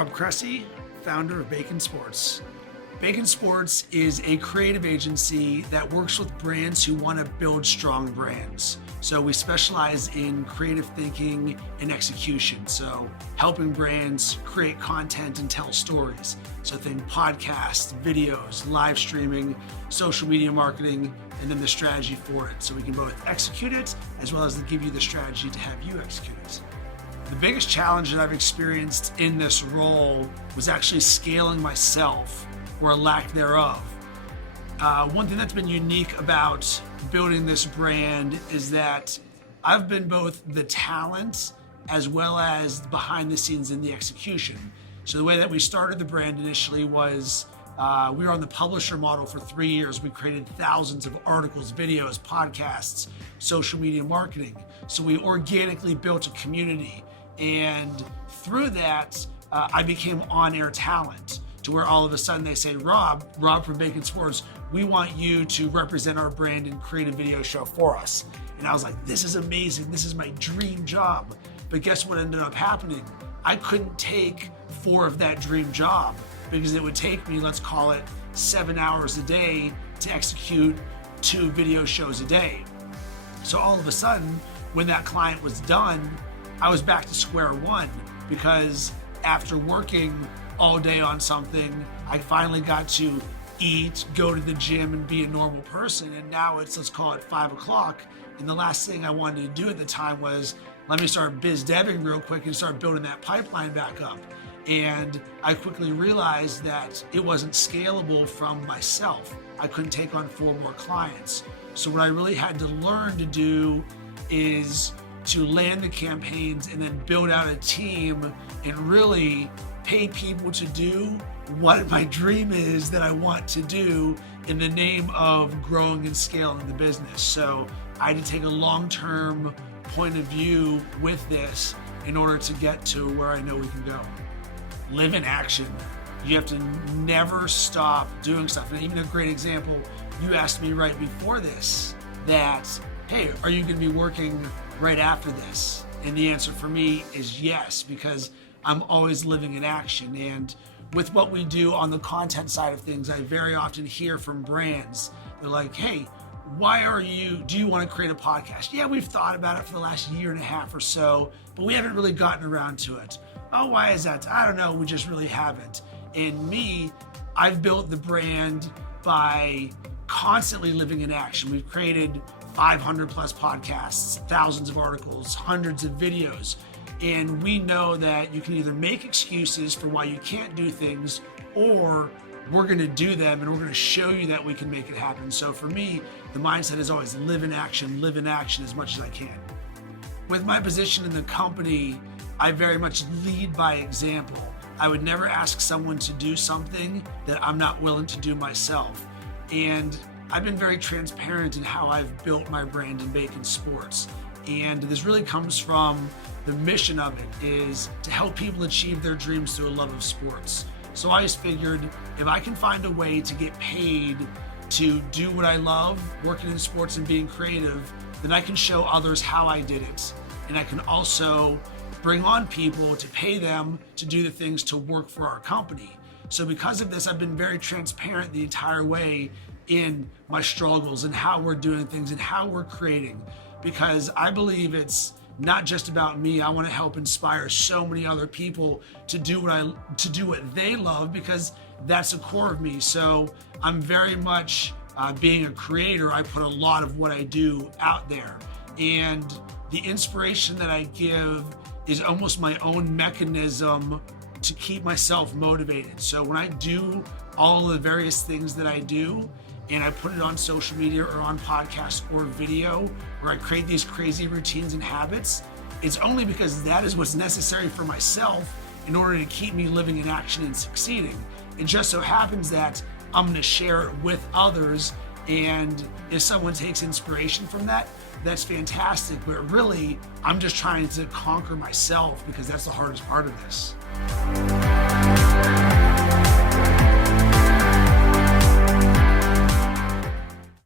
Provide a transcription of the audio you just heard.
Rob Cressy, founder of Bacon Sports. Bacon Sports is a creative agency that works with brands who want to build strong brands. So we specialize in creative thinking and execution. So helping brands create content and tell stories. So think podcasts, videos, live streaming, social media marketing, and then the strategy for it. So we can both execute it as well as give you the strategy to have you execute it. The biggest challenge that I've experienced in this role was actually scaling myself, or a lack thereof. One thing that's been unique about building this brand is that I've been both the talent as well as behind the scenes in the execution. So the way that we started the brand initially was we were on the publisher model for 3 years. We created thousands of articles, videos, podcasts, social media marketing. So we organically built a community. And through that, I became on-air talent, to where all of a sudden they say, Rob from Bacon Sports, we want you to represent our brand and create a video show for us. And I was like, this is amazing. This is my dream job. But guess what ended up happening? I couldn't take 4 of that dream job because it would take me, let's call it 7 hours a day to execute 2 video shows a day. So all of a sudden, when that client was done, I was back to square one, because after working all day on something, I finally got to eat, go to the gym, and be a normal person. And now it's, let's call it 5 o'clock. And the last thing I wanted to do at the time was, let me start biz deving real quick and start building that pipeline back up. And I quickly realized that it wasn't scalable from myself. I couldn't take on 4 more clients. So what I really had to learn to do is to land the campaigns and then build out a team and really pay people to do what my dream is that I want to do in the name of growing and scaling the business. So I had to take a long-term point of view with this in order to get to where I know we can go. Live in action. You have to never stop doing stuff. And even a great example, you asked me right before this that, hey, are you going to be working right after this? And the answer for me is yes, because I'm always living in action. And with what we do on the content side of things, I very often hear from brands. They're like, hey, do you want to create a podcast? Yeah, we've thought about it for the last 1.5 years or so, but we haven't really gotten around to it. Oh, why is that? I don't know, we just really haven't. And me, I've built the brand by constantly living in action. We've created 500 plus podcasts, thousands of articles, hundreds of videos. And we know that you can either make excuses for why you can't do things, or we're gonna do them and we're gonna show you that we can make it happen. So for me, the mindset is always live in action as much as I can. With my position in the company, I very much lead by example. I would never ask someone to do something that I'm not willing to do myself. And I've been very transparent in how I've built my brand in Bacon Sports. And this really comes from the mission of it, is to help people achieve their dreams through a love of sports. So I just figured, if I can find a way to get paid to do what I love, working in sports and being creative, then I can show others how I did it. And I can also bring on people to pay them to do the things to work for our company. So because of this, I've been very transparent the entire way in my struggles and how we're doing things and how we're creating, because I believe it's not just about me. I want to help inspire so many other people to do what they love, because that's the core of me. So I'm very much being a creator. I put a lot of what I do out there, and the inspiration that I give is almost my own mechanism to keep myself motivated. So when I do all the various things that I do, and I put it on social media or on podcasts or video, where I create these crazy routines and habits, it's only because that is what's necessary for myself in order to keep me living in action and succeeding. It just so happens that I'm gonna share it with others, and if someone takes inspiration from that, that's fantastic. But really, I'm just trying to conquer myself, because that's the hardest part of this.